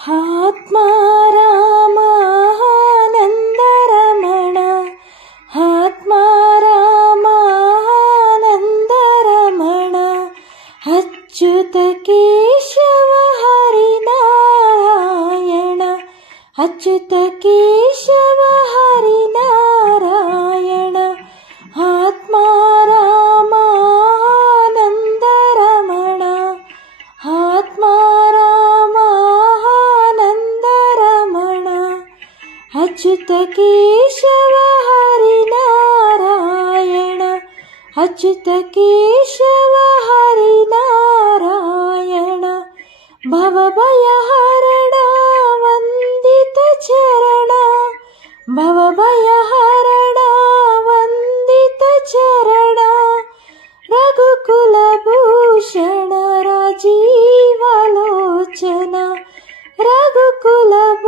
ಆತ್ಮ ರಾಮಾನಂದರಮಣ ಆತ್ಮ ರಾಮಾನಂದರಮಣ ಅಚ್ಯುತ ಕೇಶವ ಹರಿನಾರಾಯಣ ಅಚ್ಯುತ ಕೇಶವ ಹರಿನಾರಾಯಣ ಆತ್ಮ ರಾಮಾನಂದರಮಣ ಆತ್ಮ ಅಚ್ಯುತ ಕೇಶವ ಹರಿನಾರಾಯಣ ಅಚ್ಯುತ ಕೇಶವ ಹರಿನಾರಾಯಣ ಭವಭಯಹರಣ ವಂದಿತ ಚರಣ ಭವಭಯಹರಣ ವಂದಿತ ಚರಣ ರಘುಕುಲಭೂಷಣ ರಾಜೀವಲೋಚನ ರಘುಕುಲಭೂಷಣ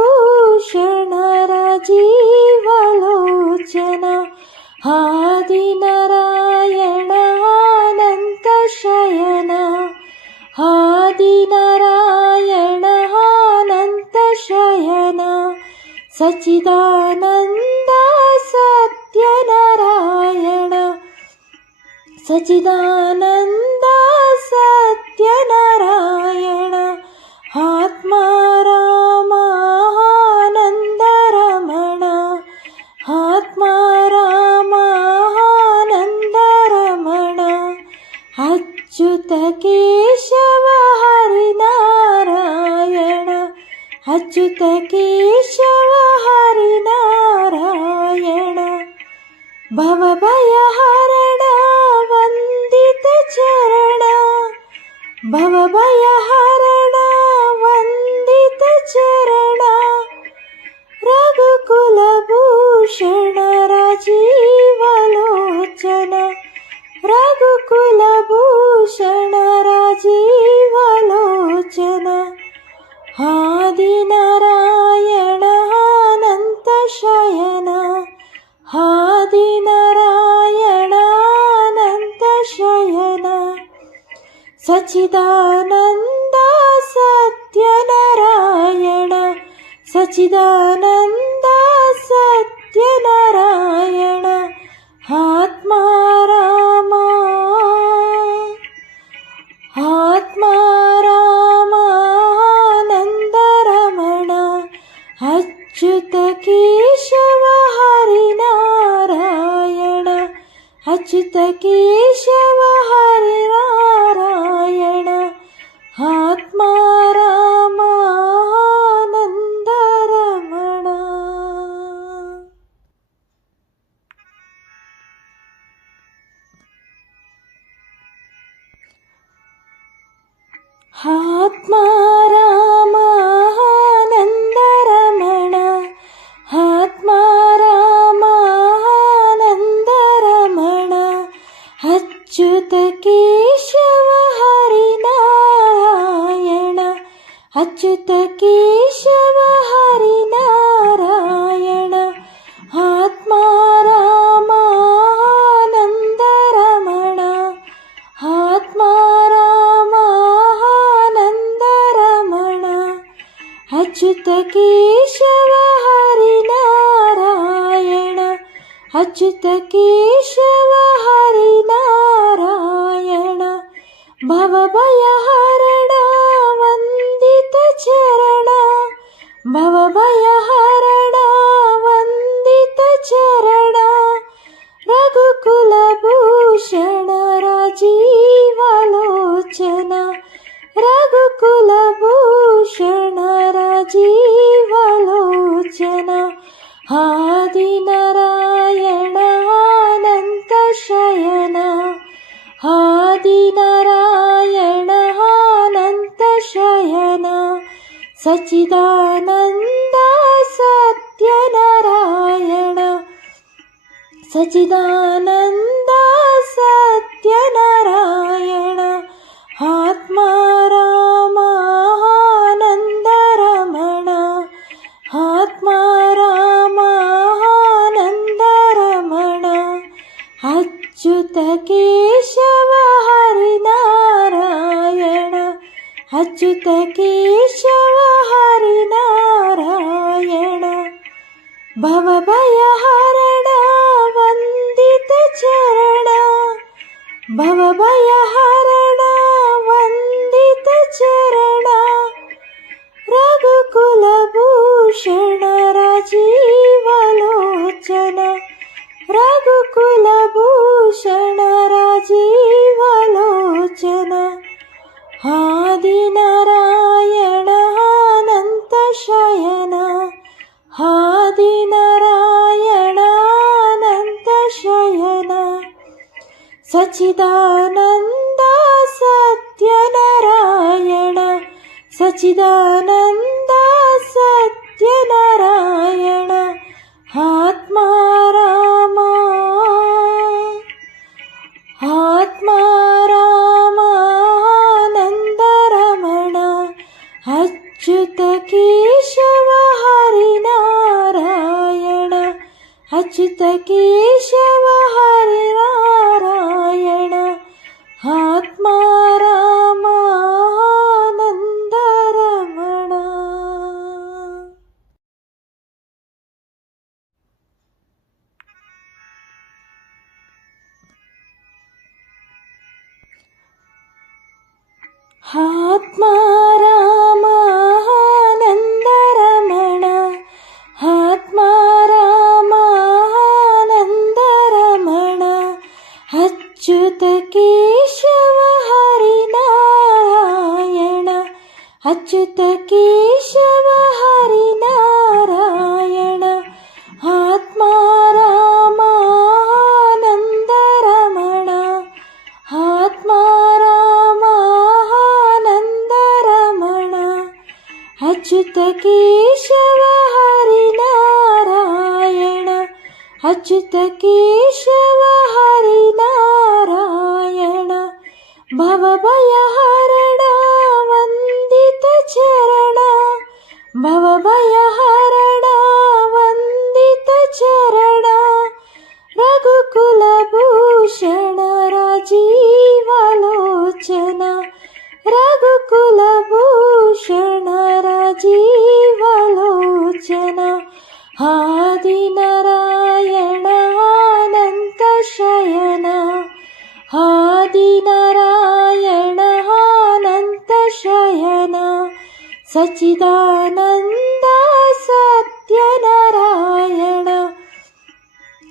ರಾಜೀವಲೋಚನ ಆದಿನಾರಾಯಣ ಅನಂತ ಶಯನ ಆದಿನಾರಾಯಣ ಅನಂತ ಶಯನ ಸಚ್ಚಿದಾನಂದ ಸತ್ಯನಾರಾಯಣ ಸಚ್ಚಿದಾನಂದ ಸತ್ಯನಾರಾಯಣ ಆತ್ಮ ರಾಮಾನಂದರಮಣ ಆತ್ಮ ರಾಮಾನಂದರಮಣ ಅಚ್ಯುತ ಕೇಶವ ಹರಿನಾರಾಯಣ ಅಚ್ಯುತ ಕೇಶವ ಹರಿನಾರಾಯಣ ಭವಭಯಹರಣ ವಂದಿತ ಚರಣ ಭವಭಯಹರಣ ವಂದಿತ ಚರಣ ರಘುಕುಲಭೂಷಣ ರಾಜೀವಲೋಚನ ರಘುಕುಲಭೂಷಣ ರಾಜೀವಲೋಚನ ಆದಿನಾರಾಯಣ ಅನಂತ ಶಯನ ಆದಿನಾರಾಯಣ ಅನಂತ ಶಯನ ಸಚ್ಚಿದಾನಂದ ಸತ್ಯನಾರಾಯಣ ಸಚ್ಚಿದಾನಂದ ಸತ್ಯನಾರಾಯಣ ಆತ್ಮ ರಾಮ ಆತ್ಮ ರಾಮಾನಂದರಮಣ ಅಚ್ಯುತ ಕೇಶವ ಹರಿನಾರಾಯಣ ಅಚ್ಯುತ ಕೇಶವ ಹರಿನಾರಾಯಣ ಆತ್ಮ ರಾಮಾನಂದರಮಣ. ಆತ್ಮ ರಾಮಾನಂದರಮಣ ಆತ್ಮ ರಾಮಾನಂದರಮಣ ಅಚ್ಯುತ ಕೇಶವ ಹರಿನಾರಾಯಣ ಅಚ್ಯುತ ಕೇಶವ ಹರಿನಾರಾಯಣ ಆತ್ಮ ರಾಮಾನಂದರಮಣ ಆತ್ಮ ರಾಮಾನಂದರಮಣ ಅಚ್ಯುತ ಕೇಶವ ಹರಿನಾರಾಯಣ ಅಚ್ಯುತ ಕೇಶವ ಹರಿನಾರಾಯಣ ಭವಭಯಹರಣ ವಂದಿತ ಚರಣ ಭವಭಯಹರಣ ವಂದಿತ ಚರಣ ರಘುಕುಲಭೂಷಣ ರಾಜೀವಲೋಚನ ರಘುಕುಲಭೂಷಣ ರಾಜೀವಲೋಚನ ಆದಿನಾರಾಯಣ ಅನಂತ ಶಯನ ಆದಿನಾರಾಯಣ ಅನಂತ ಶಯನ ಸಚ್ಚಿದಾನಂದ ಸತ್ಯನಾರಾಯಣ ಸಚ್ಚಿದಾನಂದ ಸತ್ಯನಾರಾಯಣ ಆತ್ಮ ರಾಮಾನಂದರಮಣ ಆತ್ಮ ರಾಮಾನಂದರಮಣ ಅಚ್ಯುತ ಕೇಶವ ಹರಿನಾರಾಯಣ ಅಚ್ಯುತ ಕೇಶವ ಹರಿನಾರಾಯಣ ಭವಭಯಹರಣ ವಂದಿತ ಚರಣ ಭವಭಯಹರಣ ವಂದಿತ ಚರಣ ರಘುಕುಲಭೂಷಣ ರಾಜೀವಲೋಚನ ರಘುಕುಲಭೂಷಣ ರಾಜೀವಲೋಚನ ಆದಿನಾರಾಯಣ ಅನಂತ ಶಯನ ಆದಿನಾರಾಯಣ ಅನಂತ ಶಯನ ಸಚ್ಚಿದಾನಂದ ಸತ್ಯನಾರಾಯಣ ಸಚ್ಚಿದಾನಂದ ಸತ್ಯನಾರಾಯಣ ಆತ್ಮಾರಾಮ ಆತ್ಮಾರಾಮ ಆನಂದರಮಣ ಅಚ್ಯುತ ಕೇಶವ ಹರಿನಾರಾಯಣ ಅಚ್ಯುತ ಕೇಶವ ಹರಿನಾರಾಯಣ ಆತ್ಮಾರಾಮ ಆನಂದರಮಣ. ಆತ್ಮಾರಾಮ ಆನಂದರಮಣ ಆತ್ಮಾರಾಮ ಆನಂದರಮಣ ಅಚ್ಯುತ ಕೇಶವ ಹರಿನಾರಾಯಣ ಅಚ್ಯುತ ಕೇಶವ ಹರಿನಾರಾಯಣ ಆತ್ಮಾರಾಮ ಆನಂದರಮಣ ಆತ್ಮಾರಾಮ ಆನಂದರಮಣ ಅಚ್ಯುತ ಕೇಶವ ಹರಿನಾರಾಯಣ ಅಚ್ಯುತ ಕೇಶವ ಹರಿನಾರಾಯಣ ಭವಭಯಹರಣ ವಂದಿತ ಚರಣ ಭವಭಯಹರಣ ವಂದಿತ ಚರಣ ರಘುಕುಲಭೂಷಣ ರಾಜೀವಲೋಚನ ರಘುಕುಲಭೂಷಣ ರಾಜೀವಲೋಚನ ಆದಿನಾರಾಯಣ ಅನಂತ ಶಯನ ಆದಿನಾರಾಯಣ ಅನಂತ ಶಯನ ಸಚ್ಚಿದಾನಂದ ಸತ್ಯನಾರಾಯಣ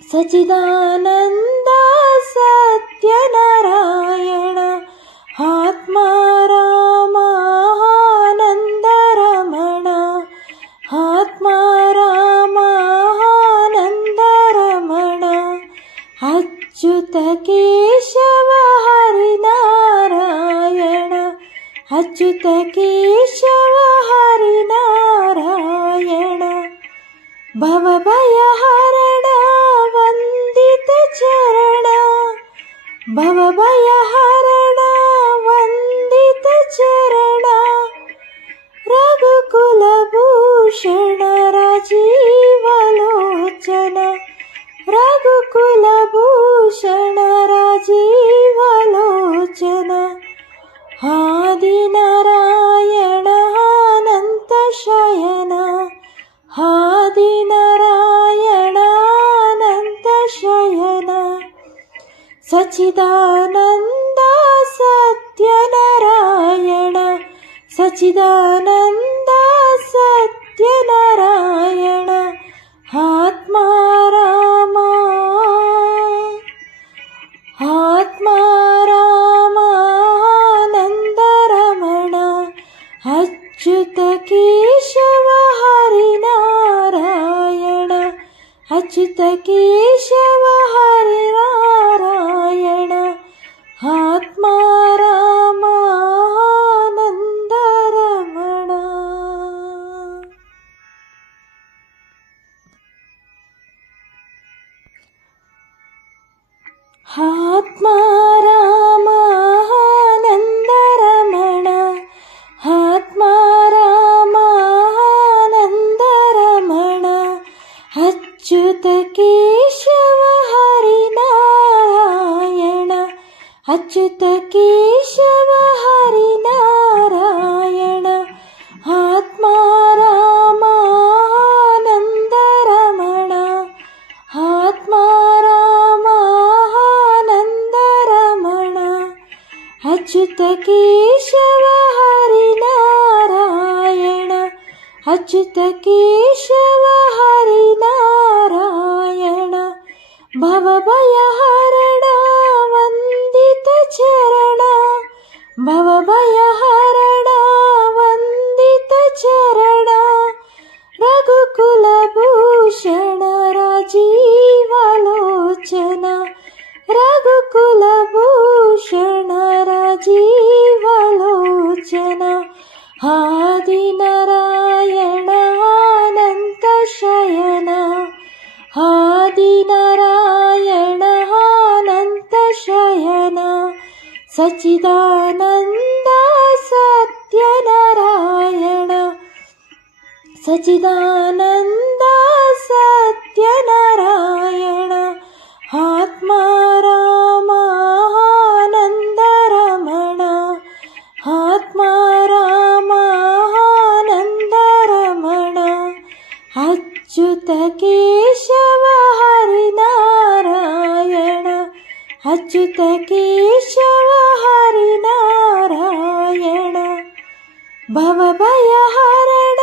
ಸಚ್ಚಿದಾನಂದ ಸತ್ಯನಾರಾಯಣ ಆತ್ಮಾರಾಮ ಆನಂದರಮಣ ಆತ್ಮಾರಾಮ ಆನಂದರಮಣ ಅಚ್ಯುತ ಕೇಶವ ಹರಿನಾರಾಯಣ ಅಚ್ಯುತ ಕೇಶವ ಹರಿನಾರಾಯಣ ಭವಭಯಹರಣ ವಂದಿತ ಚರಣ ಭವಭಯಹರಣ ವಂದಿತ ಚರಣ ರಘುಕುಲಭೂಷಣ ರಾಜೀವಲೋಚನ ರಘುಕುಲಭೂಷಣ ರಾಜೀವಲೋಚನ ಆದಿನಾರಾಯಣ ಅನಂತ ಶಯನ ಆದಿನಾರಾಯಣ ಅನಂತ ಶಯನ ಸಚ್ಚಿದಾನಂದ ಸತ್ಯನಾರಾಯಣ ಸಚ್ಚಿದಾನಂದ ಸತ್ಯನಾರಾಯಣ ಆತ್ಮಾರಾಮ ಆತ್ಮಾರಾಮ ಆನಂದರಮಣ ಅಚ್ಯುತ ಕೇಶವ ಹರಿನಾರಾಯಣ ಅಚ್ಯುತ ಕೇಶವ ಹರಿನಾರಾಯಣ ಆತ್ಮಾರಾಮ ಆನಂದರಮಣ. ಆತ್ಮಾರಾಮ ಆನಂದರಮಣ ಆತ್ಮಾರಾಮ ಆನಂದರಮಣ ಅಚ್ಯುತ ಕೇಶವ ಹರಿನಾರಾಯಣ ಅಚ್ಯುತ ಕೇಶವ ಹರಿನಾರಾಯಣ अच्युत केशव हरिनारायण अच्युत केशव हरिनारायण भवभयहरण वन्दित चरण भवभयहरण वन्दित चरण रघुकुलभूषण राजीवलोचन रघुकुलभूषण राजीवलोचन आदिनारायण अनंत शयन आदिनारायण अनंत शयन सच्चिदानंद सत्यनारायण सच्चिदानंद सत्यनारायण आत्मा रामानंद रमण आत्मा रामानंद रमण अच्युत केशव हरिनारायण अच्युत केशव हरिनारायण भवभयहरण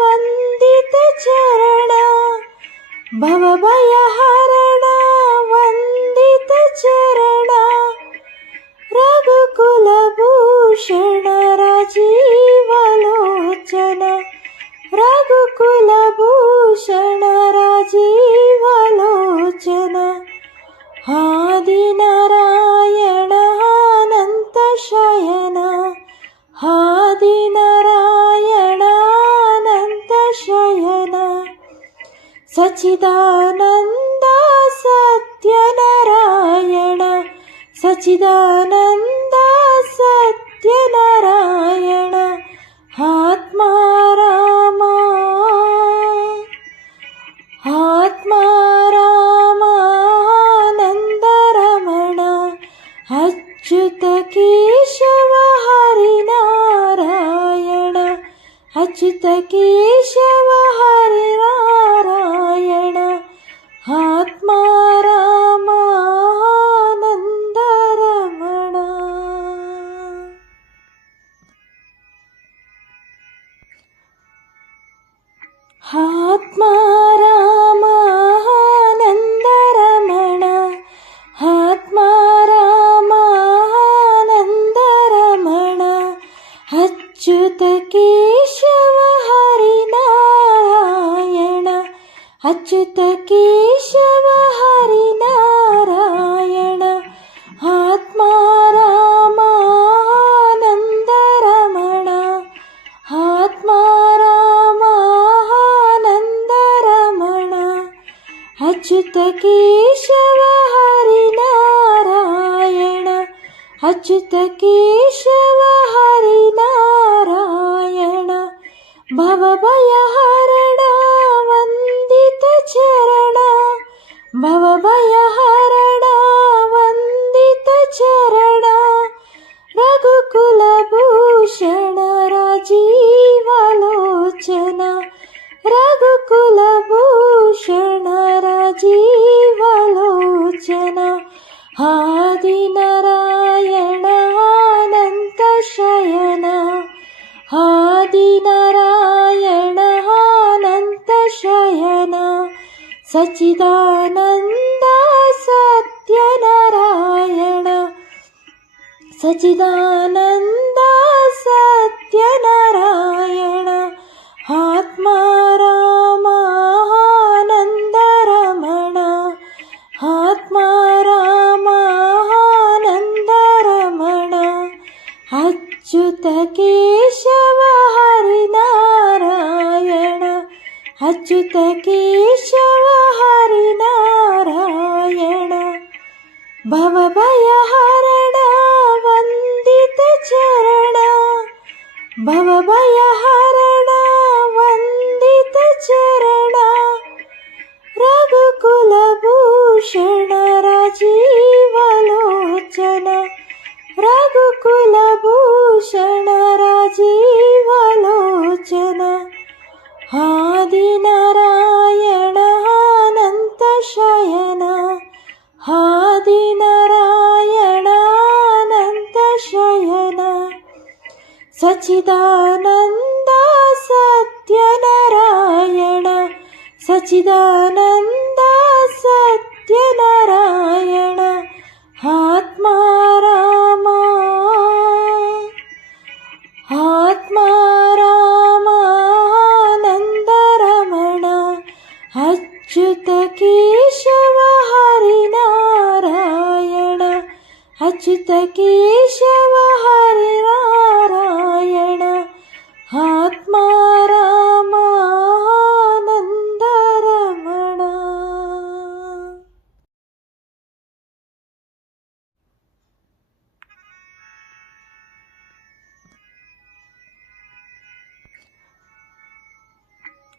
वन्दित चरण भवभयहरण वन्दित चरण रघुकुलभूषण राजीवलोचन रघुकुलभूषण राजीवलोचन आदिनारायण अनंत शयन आदिनारायण अनंत शयन सच्चिदानंद सत्यनारायण सच्चिदानंद सत्यनारायण आत्मा रामानंद रमण अच्युत केशव हरिनारायण अच्युत केशव हरिनारायण आत्मा रामानंद रमण आत्मा रामानंद रमण आत्मा रामानंद रमण अच्युत केशव हरिनारायण अच्युत केशव हरिनारायण आत्मा रामानंद रमण आत्मा रामानंद रमण अच्युत केशव हरिनारायण अच्युत केशव हरिनारायण भवभयहरण वन्दित चरण भवभयहरण वन्दित चरण रघुकुलभूषण राजीवलोचन रघुकुलभूषण राजीवलोचन आदिनारायण अनंत शयन आदिनारायण अनंत शयन सच्चिदानंद सत्यनारायण सच्चिदानंद सत्यनारायण आत्मा रामानंद रमण आत्मा रामानंद रमण अच्युत केशव हरिनारायण अच्युत केशव हरिनारायण भवभयहरण वन्दित चरण भवभयहरण वन्दित चरण रघुकुलभूषण राजीवलोचन रघुकुलभूषण राजीवलोचन आदिनारायण अनंत शयन आदिनारायण अनंत शयन ಸಚ್ಚಿದಾನಂದ ಸತ್ಯನಾರಾಯಣ ಸಚ್ಚಿದಾನಂದ ಸತ್ಯನಾರಾಯಣ ಆತ್ಮ ರಾಮ ಆತ್ಮ ರಾಮ ಆನಂದರಮಣ ಅಚ್ಯುತ ಕೇಶವ ಹರಿನಾರಾಯಣ ಅಚ್ಯುತ ಕೇಶವ ಹರಿನಾರಾಯಣ ಆತ್ಮ ರಾಮ ಆನಂದರಮಣ.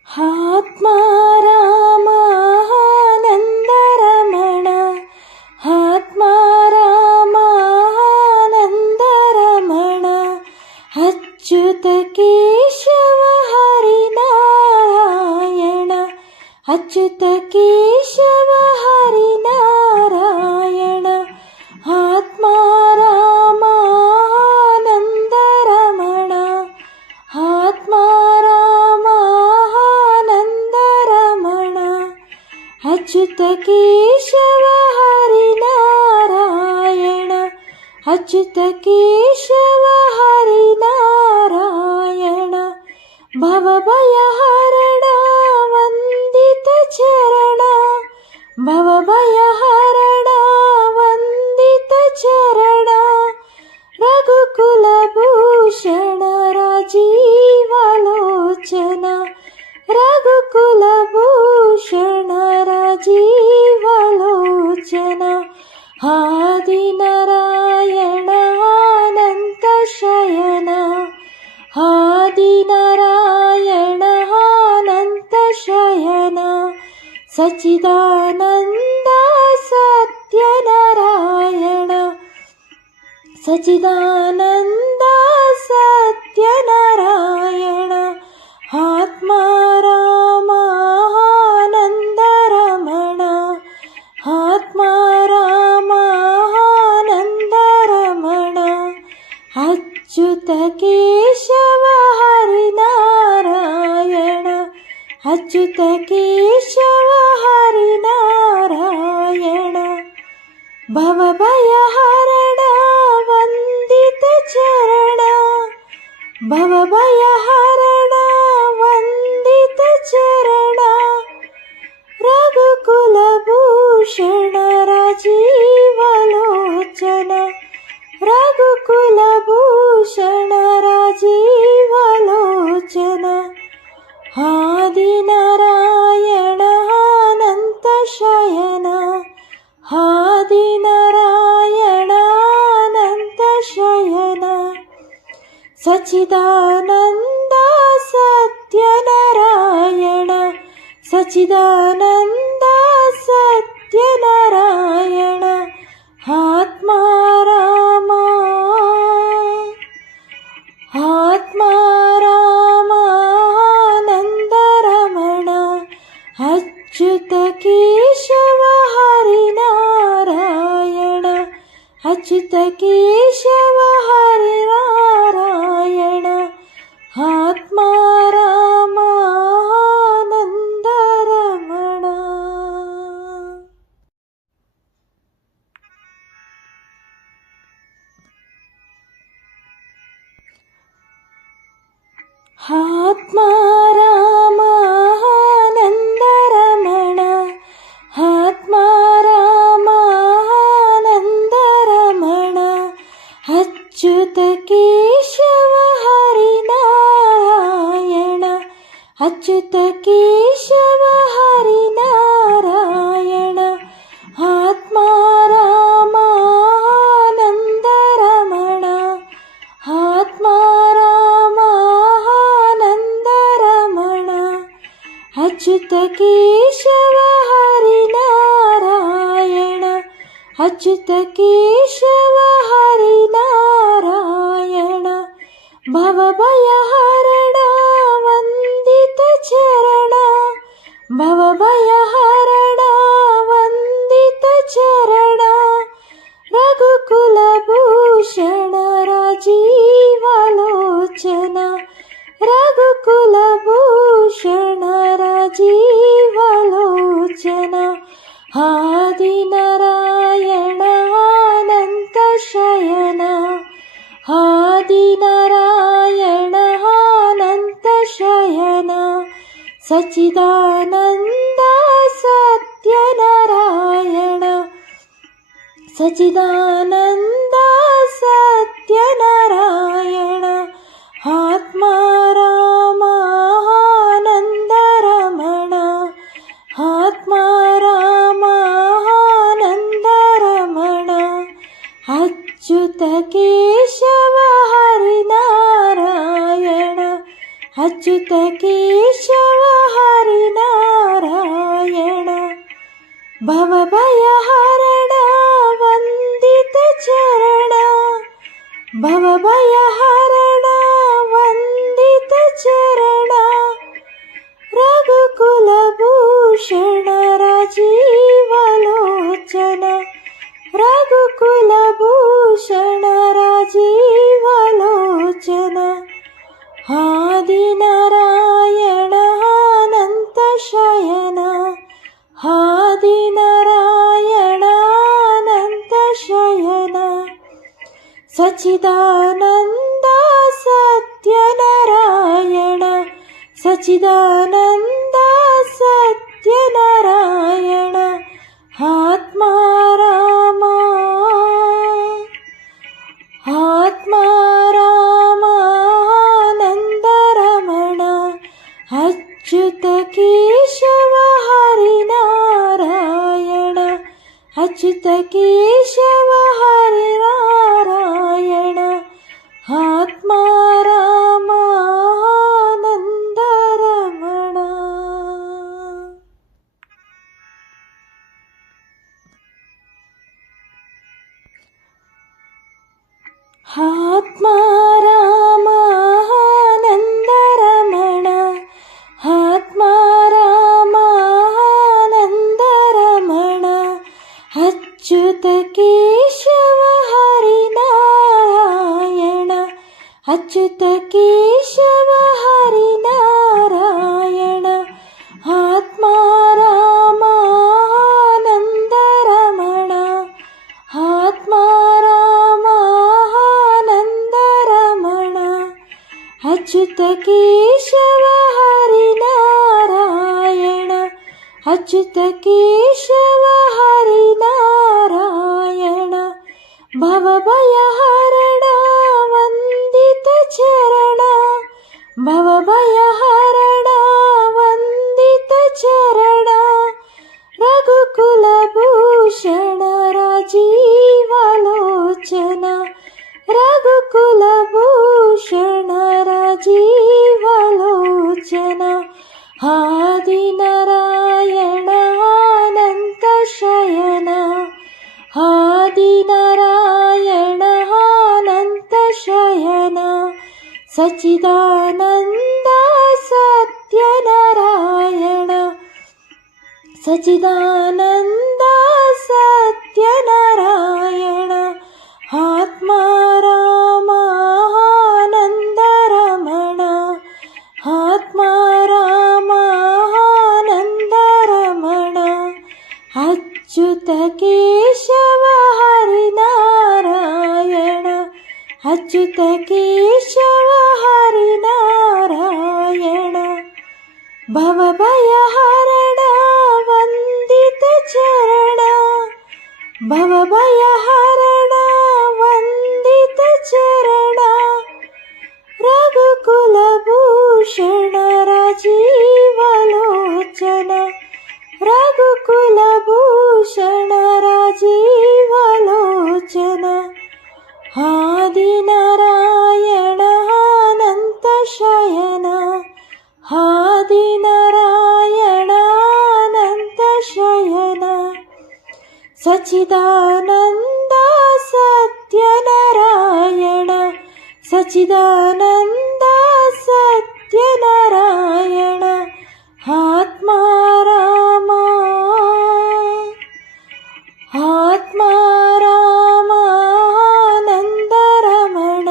ಆತ್ಮ ರಾಮ ಆನಂದರಮಣ ಆತ್ಮ ರಾಮ ಆನಂದರಮಣ ಅಚ್ಯುತ ಕೇಶವ ಹರಿನಾರಾಯಣ ಅಚ್ಯುತ ಕೇಶವ ಹರಿನಾರಾಯಣ ಆತ್ಮ ರಾಮ ಆನಂದರಮಣ ಆತ್ಮ ರಾಮ ಆನಂದರಮಣ ಅಚ್ಯುತ ಕೇಶವ ಹರಿನಾರಾಯಣ ಅಚ್ಯುತ ಕೇಶವ ಹರಿನಾರಾಯಣ ಭವಭಯಹರಣ ವಂದಿತ ಚರಣ ಭವಭಯಹರಣ ವಂದಿತ ಚರಣ ರಘುಕುಲಭೂಷಣ ರಾಜೀವಲೋಚನ ರಘುಕುಲಭೂಷಣ ರಾಜೀವಲೋಚನ ಆದಿನಾರಾಯಣ ಅನಂತ ಶಯನ ಆದಿನಾರಾಯಣ ಅನಂತ ಶಯನ ಸಚ್ಚಿದಾನಂದ ಸತ್ಯನಾರಾಯಣ ಸಚ್ಚಿದಾನಂದ ಸತ್ಯನಾರಾಯಣ ಆತ್ಮ ರಾಮ ಆನಂದರಮಣ ಆತ್ಮ ರಾಮ ಆನಂದರಮಣ ಅಚ್ಯುತ ಕೇಶವ ಹರಿನಾರಾಯಣ ಅಚ್ಯುತ ಕೇಶವ ಹರಿನಾರಾಯಣ ಭವಭಯಹರಣ ವಂದಿತ ಚರಣ ಭವಭಯಹರಣ ವಂದಿತ ಚರಣ ರಘುಕುಲಭೂಷಣ ರಾಜೀವಲೋಚನ ರಘುಕುಲಭೂಷಣ ರಾಜೀವಲೋಚನ ಆದಿನಾರಾಯಣ ಅನಂತ ಶಯನ ಆದಿನಾರಾಯಣ ಅನಂತ ಶಯನ ಸಚ್ಚಿದಾನಂದ ಸತ್ಯನಾರಾಯಣ ಸಚ್ಚಿದಾನಂದ ಸತ್ಯನಾರಾಯಣ ಆತ್ಮ ರಾಮ ಆತ್ಮ ರಾಮ ಆನಂದರಮಣ ಅಚ್ಯುತ ಕೇಶವ ಹರಿನಾರಾಯಣ ಅಚ್ಯುತ ಕೇಶವ ಹರಿನಾರಾಯಣ ಆತ್ಮ ರಾಮ ಆನಂದರಮಣ. ಆತ್ಮ ರಾಮ ಆನಂದರಮಣ ಆತ್ಮ ರಾಮ ಆನಂದರಮಣ ಅಚ್ಯುತ ಕೇಶವ ಹರಿನಾರಾಯಣ ಅಚ್ಯುತ ಕೇಶವ ಹರಿನಾರಾಯಣ ಆತ್ಮ ರಾಮ ಆನಂದರಮಣ ಆತ್ಮ ರಾಮ ಆನಂದರಮಣ ಅಚ್ಯುತ ಕೇಶವ ಹರಿನಾರಾಯಣ ಅಚ್ಯುತ ಕೇಶವ ಹರಿನಾರಾಯಣ ಭವಭಯಹರಣ ವಂದಿತ ಚರಣ ಭವಭಯಹರಣ ವಂದಿತ ಚರಣ ರಘುಕುಲಭೂಷಣ ರಾಜೀವಲೋಚನ ಸಚ್ಚಿದಾನಂದ ಸತ್ಯನಾರಾಯಣ ಸಚ್ಚಿದಾನಂದ ಸತ್ಯನಾರಾಯಣ ಆತ್ಮ ರಾಮಾನಂದ ರಮಣ ಆತ್ಮ ರಾಮಾನಂದ ರಮಣ ಅಚ್ಯುತ ಕೇಶವ ಹರಿನಾರಾಯಣ ಅಚ್ಯುತ ಕೇಶವ ಹರಿನಾರಾಯಣ ಭವಭಯಹರಣ ವಂದಿತ ಚರಣ ಭವಭಯಹರಣ ವಂದಿತ ಚರಣ ರಘುಕುಲಭೂಷಣ ರಾಜೀವಲೋಚನ ರಘುಕುಲಭೂಷಣ ರಾಜೀವಲೋಚನ ಆದಿನಾರಾಯಣ ಅನಂತ ಶಯನ ಆದಿನಾರಾಯಣ ಅನಂತ ಶಯನ ಸಚ್ಚಿದಾನಂದ ಸತ್ಯನಾರಾಯಣ ಸಚ್ಚಿದಾನಂದ ಸತ್ಯನಾರಾಯಣ ಆತ್ಮ ರಾಮ ಆತ್ಮ ರಾಮಾನಂದ ರಮಣ ಅಚ್ಯುತ ಕೇಶವ ಹರಿನಾರಾಯಣ ಅಚ್ಯುತ ಕೇಶವ ಹರಿನಾರಾಯಣ ಆತ್ಮ ರಾಮಾನಂದ ರಮಣ. ಆತ್ಮ ರಾಮಾನಂದ ರಮಣ ಆತ್ಮ ರಾಮಾನಂದ ರಮಣ ಅಚ್ಯುತ ಕೇಶವ ಹರಿನಾರಾಯಣ ಅಚ್ಯುತ ಕೇಶವ ಹರಿನಾರಾಯಣ ಆತ್ಮ ರಾಮಾನಂದ ರಮಣ ಆತ್ಮ ರಾಮಾನಂದ ರಮಣ ಅಚ್ಯುತ ಕೇಶವ ಹರಿನಾರಾಯಣ ಅಚ್ಯುತ ಕೇಶವ ಹರಿನಾರಾಯಣ ಭವಭಯಹರಣ ವಂದಿತ ಚರಣ ಭವಭಯಹರಣ ವಂದಿತ ಚರಣ ರಘುಕುಲಭೂಷಣ ರಾಜೀವಲೋಚನ ರಘುಕುಲಭೂಷಣ ರಾಜೀವಲೋಚನ ಆದಿನಾರಾಯಣ ಅನಂತ ಶಯನ ಆದಿನಾರಾಯಣ ಅನಂತ ಶಯನ ಸಚ್ಚಿದಾನಂದ ಸತ್ಯನಾರಾಯಣ ಸಚ್ಚಿದಾನಂದ ಸತ್ಯನಾರಾಯಣ ಆತ್ಮ ರಾಮಾನಂದ ರಮಣ ಆತ್ಮ ರಾಮಾನಂದ ರಮಣ ಅಚ್ಯುತ ಕೇಶವ ಹರಿನಾರಾಯಣ ಅಚ್ಯುತ ಕೇಶವ ಹರಿನಾರಾಯಣ ಭವಭಯಹರಣ ವಂದಿತ ಚರಣ ಭವಭಯಹರಣ ವಂದಿತ ಚರಣ ರಘುಕುಲಭೂಷಣ ರಾಜೀವಲೋಚನ ರಘುಕುಲಭೂಷಣ ರಾಜೀವಲೋಚನ ಆದಿನಾರಾಯಣ ಅನಂತ ಶಯನ ಆದಿನಾರಾಯಣ ಅನಂತ ಶಯನ ಸಚ್ಚಿದಾನಂದ ಸತ್ಯನಾರಾಯಣ ಸಚ್ಚಿದಾನಂದ ಸತ್ಯನಾರಾಯಣ ಆತ್ಮ ರಾಮ ಆತ್ಮ ರಾಮಾನಂದ ರಮಣ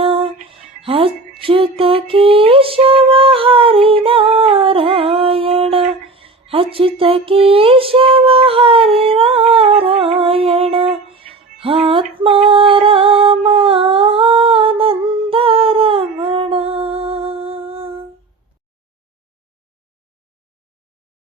ಅಚ್ಯುತ ಕೇಶವ ಹರಿನಾರಾಯಣ ಅಚ್ಯುತ ಕೇಶವ ಹರಿನಾರಾಯಣ